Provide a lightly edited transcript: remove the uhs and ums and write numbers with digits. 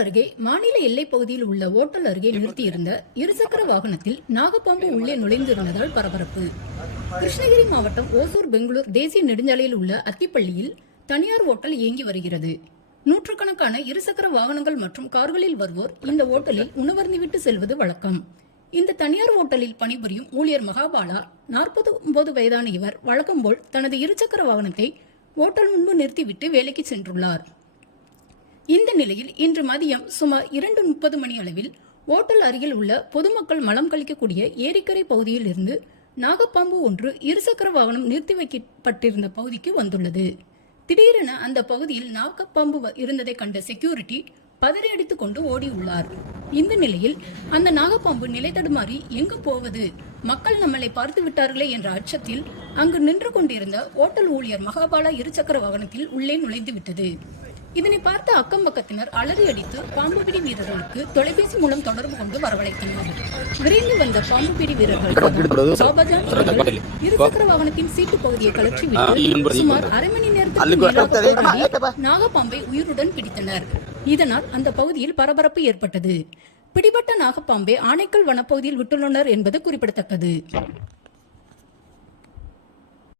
அருகே மாநில எல்லைப் பகுதியில் உள்ள ஓட்டல் அருகே நிறுத்தியிருந்த இருசக்கர வாகனத்தில் நாகப்பாம்பு உள்ளே நுழைந்திருந்ததால் பரபரப்பு. கிருஷ்ணகிரி மாவட்டம் ஓசூர் பெங்களூர் தேசிய நெடுஞ்சாலையில் உள்ள அத்திப்பள்ளியில் தனியார் ஓட்டல் இயங்கி வருகிறது. நூற்றுக்கணக்கான இருசக்கர வாகனங்கள் மற்றும் கார்களில் வருவோர் இந்த ஓட்டலில் உணவருந்திவிட்டு செல்வது வழக்கம். இந்த தனியார் ஓட்டலில் பணிபுரியும் ஊழியர் மகாபாலா 49 வயதான இவர் வழக்கம்போல் தனது இருசக்கர வாகனத்தை ஓட்டல் முன்பு நிறுத்திவிட்டு வேலைக்கு சென்றுள்ளார். இந்த நிலையில் இன்று மதியம் சுமார் 2:30 மணி அளவில் ஓட்டல் அருகில் உள்ள பொதுமக்கள் மலம் கழிக்கக்கூடிய ஏரிக்கரை பகுதியில் இருந்து நாகப்பாம்பு ஒன்று இருசக்கர வாகனம் நிறுத்தி வைக்கப்பட்டிருந்த பகுதிக்கு வந்துள்ளது. திடீரென அந்த பகுதியில் நாகப்பாம்பு இருந்ததை கண்ட செக்யூரிட்டி பதறி அடித்துக் கொண்டு ஓடியுள்ளார். இந்த நிலையில் அந்த நாகப்பாம்பு நிலை தடுமாறி எங்கு போவது, மக்கள் நம்மளை பார்த்து விட்டார்களே என்ற அச்சத்தில் அங்கு நின்று கொண்டிருந்த ஓட்டல் ஊழியர் மகாபாலா இருசக்கர வாகனத்தில் உள்ளே நுழைந்து விட்டது. இதனை பார்த்த அக்கம் பக்கத்தினர் அலறி அடித்து பாம்பு பிடி வீரர்களுக்கு தொலைபேசி மூலம் தொடர்பு கொண்டு வரவழைத்தனர். விரைந்து வந்த பாம்பு பிடி வீரர்கள் இருசக்கர வாகனத்தின் சீட்டு பகுதியை கலற்றிவிட்டு சுமார் அரை மணி நேரத்துக்கு நாகப்பாம்பை உயிருடன் பிடித்தனர். இதனால் அந்த பகுதியில் பரபரப்பு ஏற்பட்டது. பிடிபட்ட நாகப்பாம்பை ஆனைக்கல் வனப்பகுதியில் விட்டுள்ளனர் என்பது குறிப்பிடத்தக்கது.